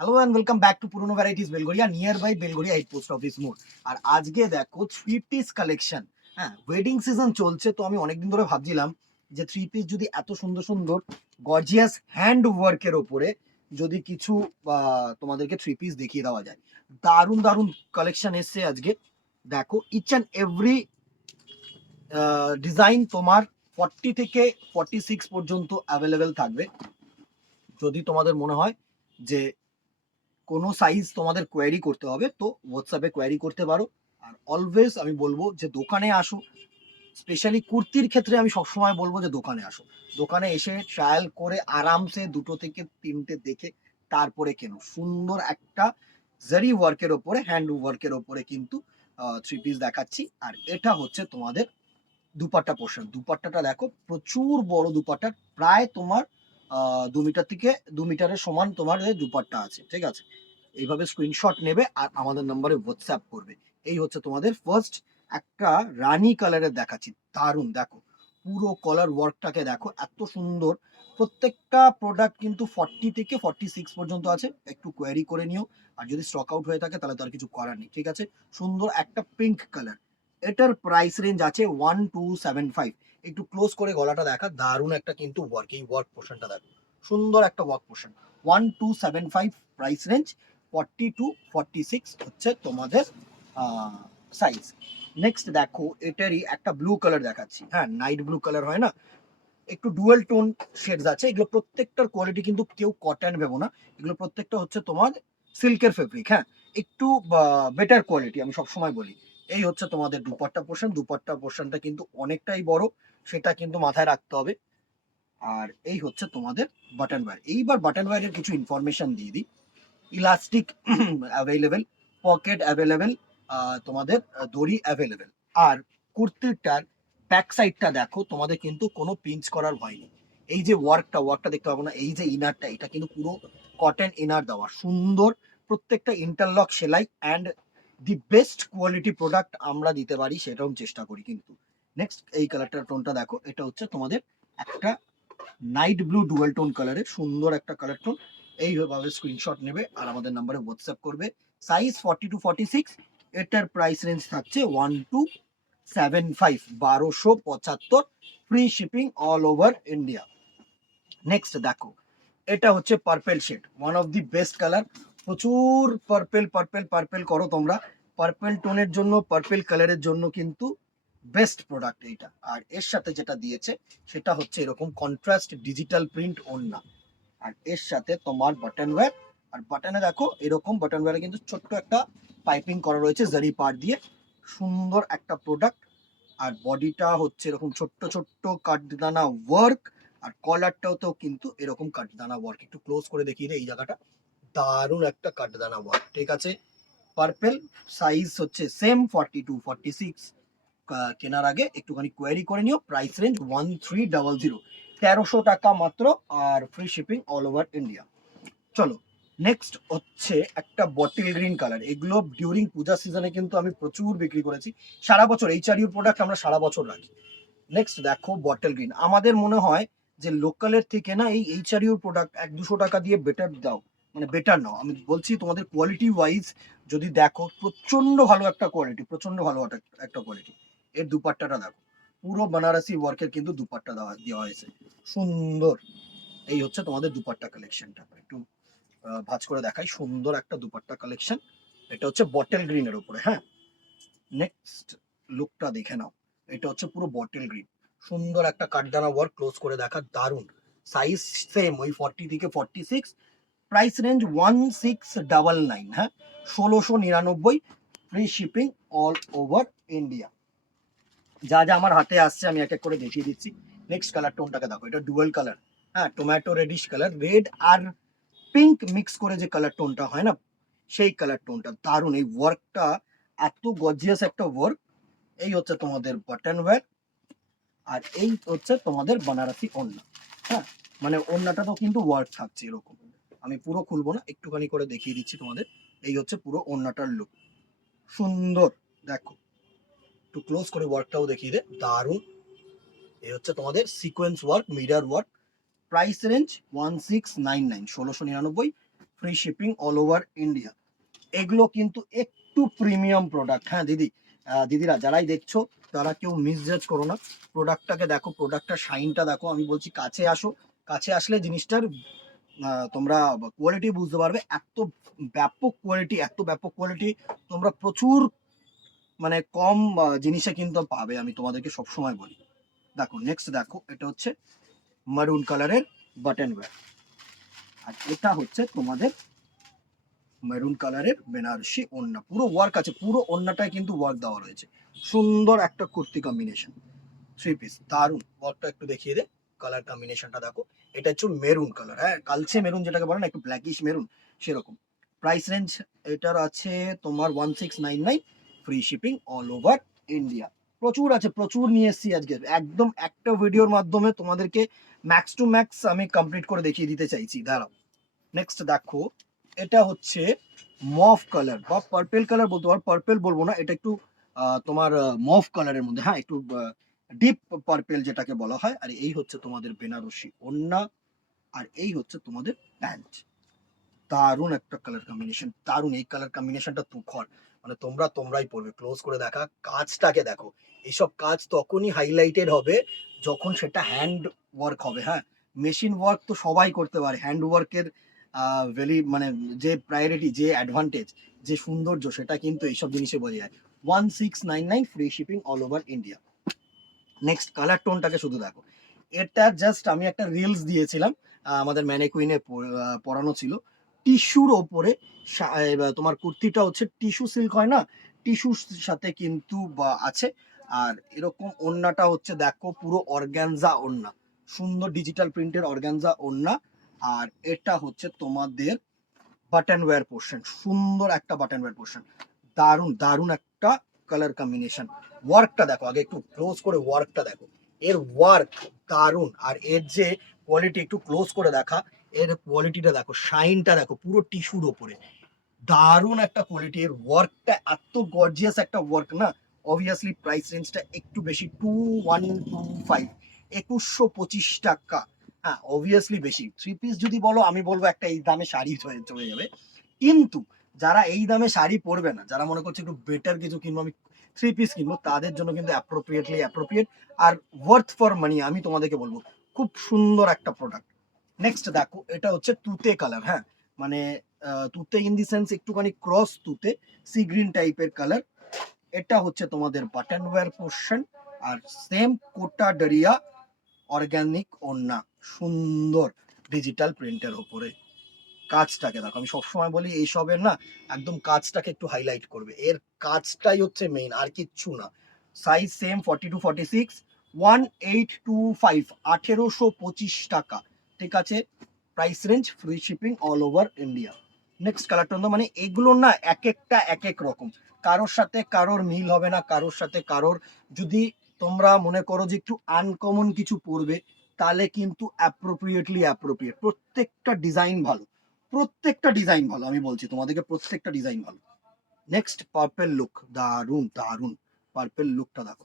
Hello and welcome back to পুরনো varieties Belgharia near by Belgharia eight post office মোড়। আর আজকে দেখো থ্রি পিস কালেকশন। হ্যাঁ, ওয়েডিং সিজন চলছে, তো আমি অনেকদিন ধরে ভাবছিলাম যে থ্রি পিস যদি এত সুন্দর সুন্দর গর্জিয়াস হ্যান্ড ওয়ার্কের ওপরে যদি কিছু তোমাদেরকে থ্রি পিস দেখিয়ে দেওয়া যায়। দারুণ দারুণ কালেকশন এসছে আজকে। দেখো ইচ অ্যান্ড এভরি ডিজাইন তোমার 40 থেকে 46 পর্যন্ত অ্যাভেলেবেল থাকবে। যদি তোমাদের মনে হয় যে কোনো সাইজ তোমাদের কোয়ারি করতে হবে তো হোয়াটসঅ্যাপে কোয়ারি করতে পারো। আর অলওয়েজ আমি বলবো যে দোকানে আসো। স্পেশালি কুর্তির ক্ষেত্রে আমি সবসময় বলবো যে দোকানে আসো। দোকানে এসে ট্রায়াল করে আরামসে দুটো থেকে তিনটে দেখে তারপরে কেনো। সুন্দর একটা জারি ওয়ার্কের ওপরে, হ্যান্ড ওয়ার্কের ওপরে কিন্তু থ্রি পিস দেখাচ্ছি। আর এটা হচ্ছে তোমাদের দুপাট্টা পোর্শন। দুপাট্টাটা দেখো, প্রচুর বড় দুপাট্টা, প্রায় তোমার 2 মিটার থেকে 2 মিটারের সমান তোমার দুপাট্টা আছে, ঠিক আছে। এইভাবে স্ক্রিনশট নেবে আর আমাদের নম্বরে হোয়াটসঅ্যাপ করবে। এই হচ্ছে তোমাদের ফার্স্ট একটা রানী কালারের দেখাচ্ছি, দারুণ। দেখো পুরো কলার ওয়ার্কটাকে দেখো, এত সুন্দর। প্রত্যেকটা প্রোডাক্ট কিন্তু 40 থেকে 46 পর্যন্ত আছে, একটু কোয়ারি করে নিও। আর যদি স্টক আউট হয়ে থাকে তাহলে তো আর কিছু করার নেই, ঠিক আছে। সুন্দর একটা পিঙ্ক কালার, এটার প্রাইস রেঞ্জ আছে 1275। একটু ক্লোজ করে গলাটা দেখা, দারুণ একটা কিন্তু ওয়ার্ক। এই ওয়ার্ক পোর্শনটা দেখো, সুন্দর একটা work portion. 1275 price range. 40 to 46 হচ্ছে তোমাদের সাইজ। নেক্সট দেখো এটারই একটা ব্লু কালার দেখাচ্ছি। হ্যাঁ, নাইট ব্লু কালার হয় না, একটু ডুয়েল টোন শেডস আছে। এগুলো প্রত্যেকটার কোয়ালিটি কিন্তু কেউ কটন ভেবো না, এগুলো প্রত্যেকটা হচ্ছে তোমার সিল্কের ফেব্রিক। হ্যাঁ, একটু বেটার কোয়ালিটি, আমি সবসময় বলি। এই হচ্ছে তোমাদের দুপাট্টা পোর্শন। দুপাট্টা পোর্শনটা কিন্তু অনেকটাই বড়, সেটা কিন্তু মাথায় রাখতে হবে। আর এই হচ্ছে তোমাদের বাটন ওয়্যার। এইবার বাটন ওয়্যারের কিছু ইনফরমেশন দিয়ে দিই। ইলাস্টিক অ্যাভেলেবেল, পকেট অ্যাভেলেবেল, তোমাদের দড়ি অ্যাভেলেবেল। আর কুর্তিটার ব্যাক সাইডটা দেখো, তোমাদের কিন্তু কোনো পিঞ্চ করার ভয় নেই। এই যে ওয়ার্কটা দেখতে পাবো না, এই যে ইনারটা, এটা কিন্তু পুরো কটন ইনার দেওয়া, সুন্দর। প্রত্যেকটা ইন্টারলক সেলাই and the best quality product আমরা দিতে পারি, সেটাও চেষ্টা করি কিন্তু। নেক্সট এই কালারটার টোনটা দেখো, এটা হচ্ছে তোমাদের একটা নাইট ব্লু ডুয়েল টোন কালারের সুন্দর একটা কালার টোন। এইভাবে স্ক্রিনশট নেবে আর আমাদের নাম্বারে হোয়াটসঅ্যাপ করবে। Size 40 to 46। এটার প্রাইস রেঞ্জ থাকছে 1275, 1275, free shipping all over India. Next দেখো, এটা হচ্ছে purple shade, one of the best colour. প্রচুর পার্পেল পার্পেল পার্পেল করো তোমরা। পার্পেল টোনের জন্য, পার্পেল কালারের জন্য কিন্তু বেস্ট প্রোডাক্ট এইটা। আর এর সাথে যেটা দিয়েছে সেটা হচ্ছে এরকম কন্ট্রাস্ট ডিজিটাল প্রিন্ট ওড়না। আর এর সাথে তোমার বাটন ওয়্যার। আর বাটনে দেখো এরকম বাটন ওয়্যারে কিন্তু ছোট্ট একটা পাইপিং করা রয়েছে জারি পার দিয়ে, সুন্দর একটা প্রোডাক্ট। আর বডিটা হচ্ছে এরকম ছোট্ট ছোট্ট কাঠদানা ওয়ার্ক। আর কলারটাও তো কিন্তু এরকম কাঠদানা ওয়ার্ক। একটু ক্লোজ করে দেখিয়ে দেয় এই জায়গাটা, দারুণ একটা কাঠদানা ওয়ার্ক, ঠিক আছে। পার্পেল, সাইজ হচ্ছে সেম 40 টু 46। কেনার আগে একটুখানি কোয়ারি করে নিও। প্রাইস রেঞ্জ 1300, 1300 টাকা মাত্র। আর free shipping all over India. চলো নেক্সট হচ্ছে একটা বটল গ্রিন কালার। এগুলো ডিউরিং পূজা সিজনে কিন্তু আমি প্রচুর বিক্রি করেছি। সারা বছর এইচআরইউ প্রোডাক্ট আমরা সারা বছর রাখি। নেক্সট দেখো বটল গ্রিন। আমাদের মনে হয় যে লোকালের থেকে না এই এইচআরইউ প্রোডাক্ট 100-200 টাকা দিয়ে বেটার দাও, মানে বেটার নাও। আমি বলছি তোমাদের কোয়ালিটি ওয়াইজ যদি দেখো, প্রচন্ড ভালো একটা কোয়ালিটি, প্রচন্ড ভালো একটা কোয়ালিটি। এর দুপাট্টাটা দেখো, পুরো বানারসি ওয়ার্কের কিন্তু দুপাট্টা দেওয়া হয়েছে, সুন্দর। এই হচ্ছে তোমাদের দুপাট্টা কালেকশনটা। একটু ভাঁজ করে দেখাই, সুন্দর একটা দুপাট্টা কালেকশন। এটা হচ্ছে বটল গ্রিনের উপরে। হ্যাঁ, নেক্সট লুকটা দেখে নাও। এটা হচ্ছে পুরো বটল গ্রিন, সুন্দর একটা কাঠদানা ওয়ার্ক, ক্লোজ করে দেখা, দারুন। সাইজ সেম ওই 40 থেকে 46। Price range 1699। হ্যাঁ, 1699, free shipping all over India. যা যা আমার হাতে আসছে আমি এক এক করে দেখিয়ে দিচ্ছি। নেক্সট কালার টোনটাকে দেখো, এটা ডুয়েল কালার। হ্যাঁ, টমেটো রেডিশ কালার, রেড আর পিঙ্ক মিক্স করে যে কালার টোনটা হয় না, সেই কালার টোনটা দারুণ। এই ওয়ার্কটা এত গর্জিয়াস একটা ওয়ার্ক। এই হচ্ছে তোমাদের বাটন ওয়্যার। আর এই হচ্ছে তোমাদের বানারসি ওড়না। হ্যাঁ, মানে ওড়নাটা তো কিন্তু ওয়ার্ক থাকছে এরকম। আমি পুরো খুলবো না, একটুখানি করে দেখিয়ে দিচ্ছি তোমাদের। এই হচ্ছে পুরো ওড়নাটার লুক, সুন্দর। দেখো একটু ক্লোজ করে ওয়ার্কটাও দেখিয়ে দে, দারুণ। এই হচ্ছে তোমাদের sequence work, mirror work. Price range 1699, 1699, free shipping all over India. এগুলো কিন্তু একটু প্রিমিয়াম প্রোডাক্ট। হ্যাঁ দিদি, দিদিরা যারাই দেখছো তারা কেউ মিসজাজ করো না, প্রোডাক্টটাকে দেখো, প্রোডাক্টটার শাইনটা দেখো। আমি বলছি কাছে আসো, কাছে আসলে জিনিসটার তোমরা কোয়ালিটি বুঝতে পারবে। এত ব্যাপক কোয়ালিটি, এত ব্যাপক কোয়ালিটি তোমরা প্রচুর মানে কম জিনিসে কিন্তু পাবে, আমি তোমাদেরকে সবসময় বলি। দেখো নেক্সট দেখো, এটা হচ্ছে মারুন কালারের বাটন ওয়্যার, আর এটা হচ্ছে তোমাদের মেরুন কালারের বেনারসি ওড়না, পুরো ওয়ার্ক আছে, পুরো ওড়নাটায় কিন্তু ওয়ার্ক দেওয়া রয়েছে। সুন্দর একটা কুর্তি কম্বিনেশন, থ্রি পিস, দারুন। ওয়ার্কটা একটু দেখিয়ে দে, কালার কম্বিনেশনটা দেখো। এটা হচ্ছে মেরুন কালার, হ্যাঁ কালচে মেরুন যেটাকে বলে না, একটু ব্ল্যাকিশ মেরুন সেরকম। প্রাইস রেঞ্জ এটার আছে তোমার 1699, free shipping all over India. প্রচুর আছে, প্রচুর নিয়ে এসেছি আজকে, একদম একটা ভিডিওর মাধ্যমে তোমাদেরকে ম্যাক্স টু ম্যাক্স আমি কমপ্লিট করে দেখিয়ে দিতে চাইছি। দাঁড়াও, নেক্সট দেখো, এটা হচ্ছে মফ কালার বা পার্পেল কালার বলতে পারো, পার্পেল বলবো না, এটা একটু তোমার মফ কালারের মধ্যে, হ্যাঁ একটু ডিপ পার্পেল যেটাকে বলা হয়। আর এই হচ্ছে তোমাদের বেনারসি ওড়না, আর এই হচ্ছে তোমাদের প্যান্ট। দারুণ একটা কালার কম্বিনেশন, দারুণ। এই কালার কম্বিনেশনটা তুখর, মানে তোমরাই পড়বে। ক্লোজ করে দেখা, কাজটাকে দেখো। এইসব কাজ তখনই হাইলাইটেড হবে যখন সেটা হ্যান্ড ওয়ার্ক হবে। হ্যাঁ, মেশিন ওয়ার্ক তো সবাই করতে পারে, হ্যান্ড ওয়ার্কের ভেরি মানে যে প্রায়োরিটি, যে অ্যাডভান্টেজ, যে সৌন্দর্য, সেটা কিন্তু এইসব জিনিসে বোঝা যায়। 1699, free shipping all over India. Next colour টোনটাকে শুধু দেখো, এটা জাস্ট আমি একটা রিলস দিয়েছিলাম, আমাদের ম্যানেকুইনে পরানো ছিল, টিস্যুর ওপরে। তোমার কুর্তিটা হচ্ছে টিস্যু সিল্ক হয় না, টিস্যুর সাথে কিন্তু আছে। আর এরকম ওড়নাটা হচ্ছে দেখো, পুরো অর্গ্যানজা ওড়না, সুন্দর ডিজিটাল প্রিন্টের অর্গ্যানজা ওড়না। আর এটা হচ্ছে তোমাদের বাটন ওয়্যার পোর্শন, সুন্দর একটা বাটন ওয়্যার পোর্শন, দারুণ দারুণ একটা কালার কম্বিনেশন। ওয়ার্কটা দেখো, আগে একটু ক্লোজ করে ওয়ার্কটা দেখো, এর ওয়ার্ক দারুণ। আর এর যে কোয়ালিটি, একটু ক্লোজ করে দেখা, এর কোয়ালিটিটা দেখো, শাইনটা দেখো, পুরো টিস্যুর ওপরে, দারুণ একটা কোয়ালিটি। এর ওয়ার্কটা এত গর্জিয়াস একটা ওয়ার্ক না। অবভিয়াসলি প্রাইস রেঞ্জটা একটু বেশি, 2125, 2125 টাকা। হ্যাঁ অবভিয়াসলি বেশি। থ্রি পিস যদি বলো, আমি বলবো একটা এই দামে শাড়ি চলে যাবে। কিন্তু যারা এই দামে শাড়ি পরবে না, যারা মনে করছে একটু বেটার কিছু কিনবো, আমি থ্রি পিস কিনবো, তাদের জন্য কিন্তু অ্যাপ্রোপ্রিয়েট আর ওয়ার্থ ফর মানি, আমি তোমাদেরকে বলবো খুব সুন্দর একটা প্রোডাক্ট। নেক্সট দেখো, এটা হচ্ছে তুতে কালার, হ্যাঁ মানে তুতে ইন দি সেন্স একটুখানি ক্রস তুতে, সি গ্রিন টাইপের কালার। এটা হচ্ছে তোমাদের বাটন ওয়্যার পোর্শন, আর সেম কোটা ডারিয়া অর্গানিক ওড়না, সুন্দর ডিজিটাল প্রিন্টের উপরে। কাজটাকে দেখো, আমি সবসময় বলি এইসবের না, একদম কাজটাকে একটু হাইলাইট করবে, এর কাজটাই হচ্ছে মেইন, আর কিচ্ছু না। সাইজ সেম 42-46, 1825, 1825 টাকা, ঠিক আছে। Price range, free shipping all over India. Next কালারটা মানে এগুলো না এক একটা এক এক রকম, কারোর সাথে কারোর মিল হবে না, কারোর সাথে কারোর। যদি তোমরা মনে করো যে একটু আনকমন কিছু পড়বে, তাহলে কিন্তু অ্যাপ্রোপ্রিয়েট, প্রত্যেকটা ডিজাইন ভালো, প্রত্যেকটা ডিজাইন ভালো, আমি বলছি তোমাদেরকে প্রত্যেকটা ডিজাইন ভালো। নেক্সট পার্পেল লুক, দারুন দারুন। পার্পেল লুকটা দেখো,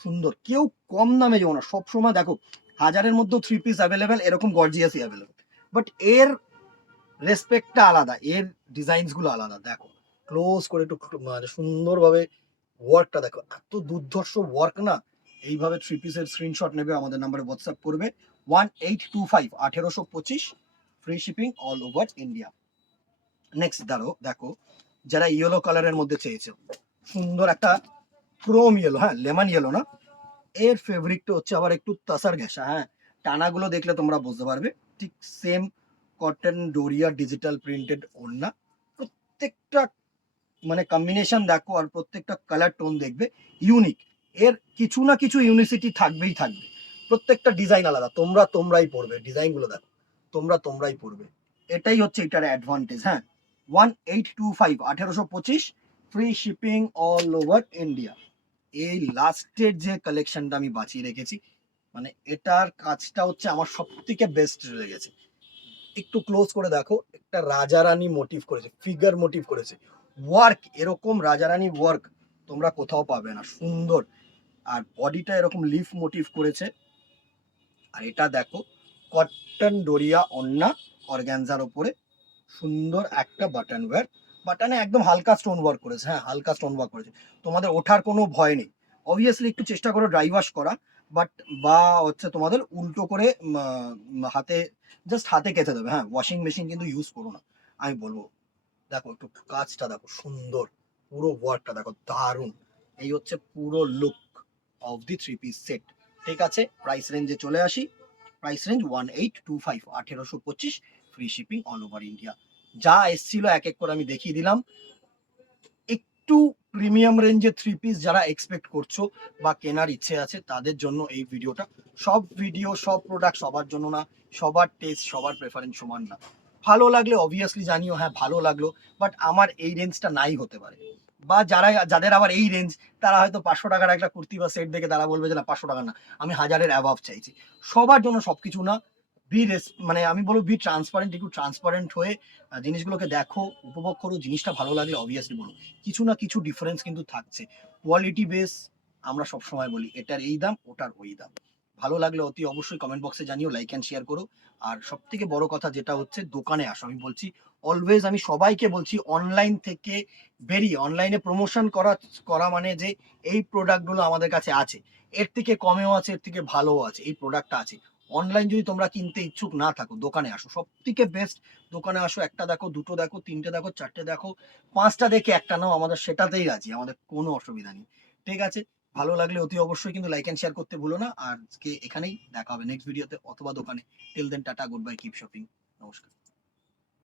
সুন্দর। কেউ কম দামে যাবো না, সবসময় দেখো হাজারের মধ্যেও থ্রি পিস অ্যাভেলেবেল, এরকম গর্জিয়াসই অ্যাভেলেবেল, বাট এর রেসপেক্টটা আলাদা, এর ডিজাইনস গুলো আলাদা। দেখো ক্লোজ করে একটু মানে সুন্দরভাবে ওয়ার্কটা দেখো, এত দুর্ধর্ষ ওয়ার্ক না। এইভাবে থ্রি পিসের স্ক্রিনশট নেবে, আমাদের নাম্বারে হোয়াটসঅ্যাপ করবে, 1825, 1825, free shipping all over India. Next দেখো, যারা ইয়েলো কালারের মধ্যে চেয়েছে, সুন্দর একটা ক্রোম ইয়েলো, হ্যাঁ লেমন ইয়েলো না, এর ফেব্রিকটা হচ্ছে আবার একটু তাসার ঘেঁষা, হ্যাঁ টানাগুলো দেখলে তোমরা বুঝতে পারবে। ঠিক same cotton Doria digital printed ওড়না, প্রত্যেকটা মানে কম্বিনেশন দেখো, আর প্রত্যেকটা কালার টোন দেখবে ইউনিক। এর কিছু না কিছু ইউনিসিটি থাকবেই থাকবে, প্রত্যেকটা ডিজাইন আলাদা, তোমরাই পড়বে, ডিজাইনগুলো দেখো, তোমরাই পড়বে। এটাই হচ্ছে এটার অ্যাডভান্টেজ। হ্যাঁ, 1825, 1825, free shipping all over India. এই লাস্টের যে কালেকশনটা আমি বাঁচিয়ে রেখেছি, মানে এটার কাজটা হচ্ছে আমার সব থেকে বেস্ট লেগেছে। একটু ক্লোজ করে দেখো, একটা রাজারানী মোটিভ করেছে, ফিগার মোটিভ করেছে, ওয়ার্ক এরকম রাজারানী ওয়ার্ক তোমরা কোথাও পাবে না, সুন্দর। আর বডিটা এরকম লিফ মোটিভ করেছে। আর এটা দেখো, কটন ডোরিয়া ওড়না অর্গ্যানজার ওপরে, সুন্দর একটা বাটন ওয়্যার, বাটনে একদম হালকা স্টোন ওয়ার্ক করেছে, হ্যাঁ হালকা স্টোন ওয়ার্ক করেছে, তোমাদের ওঠার কোনো ভয় নেই। অবভিয়াসলি একটু চেষ্টা করো ড্রাই ওয়াশ করা, বাট বা হচ্ছে তোমাদের উল্টো করে হাতে, জাস্ট হাতে কেচে দেবে, হ্যাঁ ওয়াশিং মেশিন কিন্তু ইউজ করো না আমি বলবো। দেখো একটু কাজটা দেখো, সুন্দর পুরো ওয়ার্কটা দেখো, দারুণ। এই হচ্ছে পুরো look of the three piece set. ঠিক আছে, প্রাইস রেঞ্জে চলে আসি। Price range 1825, 1825, free shipping all over India. যা এসছিল এক এক করে আমি দেখিয়ে দিলাম। একটু প্রিমিয়াম রেঞ্জের থ্রি পিস যারা এক্সপেক্ট করছো বা কেনার ইচ্ছে আছে তাদের জন্য এই ভিডিওটা। সব ভিডিও সব প্রোডাক্ট সবার জন্য না, সবার টেস্ট সবার প্রেফারেন্স সমান না। ভালো লাগলে অবভিয়াসলি জানিও, হ্যাঁ ভালো লাগলো, বাট আমার এই রেঞ্জটা নাই হতে পারে। বা যাদের আবার এই রেঞ্জ, তারা হয়তো 500 টাকার একটা কুর্তি বা সেট দেখে তারা বলবে যে না 500 টাকা না, আমি 1000-এর অ্যাভাব চাইছি। সবার জন্য সবকিছু না। মানে আমি বলবো বি ট্রান্সপারেন্ট, একটু ট্রান্সপারেন্ট হয়ে জিনিসগুলোকে দেখো, উপভোগ করো, জিনিসটা ভালো লাগলে অবভিয়াসলি বলো। কিছু না কিছু ডিফারেন্স কিন্তু থাকছে। কোয়ালিটি বেস, আমরা সব সময় বলি এটার এই দাম ওটার ওই দাম। ভালো লাগলে অতি অবশ্যই কমেন্ট বক্সে জানিও, লাইক অ্যান্ড শেয়ার করো। আর সব থেকে বড় কথা যেটা হচ্ছে, দোকানে আসো। আমি বলছি অলওয়েজ, আমি সবাইকে বলছি, অনলাইন থেকে বেরিয়ে অনলাইনে প্রমোশন করা করা মানে যে এই প্রোডাক্টগুলো আমাদের কাছে আছে, এর থেকে কমেও আছে, এর থেকে ভালোও আছে, এই প্রোডাক্টটা আছে। অনলাইন যদি তোমরা কিনতে ইচ্ছুক না থাকো, দোকানে আসো, সব থেকে বেস্ট। দোকানে আসো, একটা দেখো, দুটো দেখো, তিনটে দেখো, চারটে দেখো, 5টা দেখে একটা নাও, আমাদের সেটাতেই রাজি, আমাদের কোনো অসুবিধা নেই। ঠিক আছে, ভালো লাগলে অতি অবশ্যই কিন্তু লাইক এন্ড শেয়ার করতে ভুলো না। আর আজকে এখানেই দেখা হবে নেক্সট ভিডিওতে অথবা দোকানে। Till then tata, good bye, keep shopping, নমস্কার।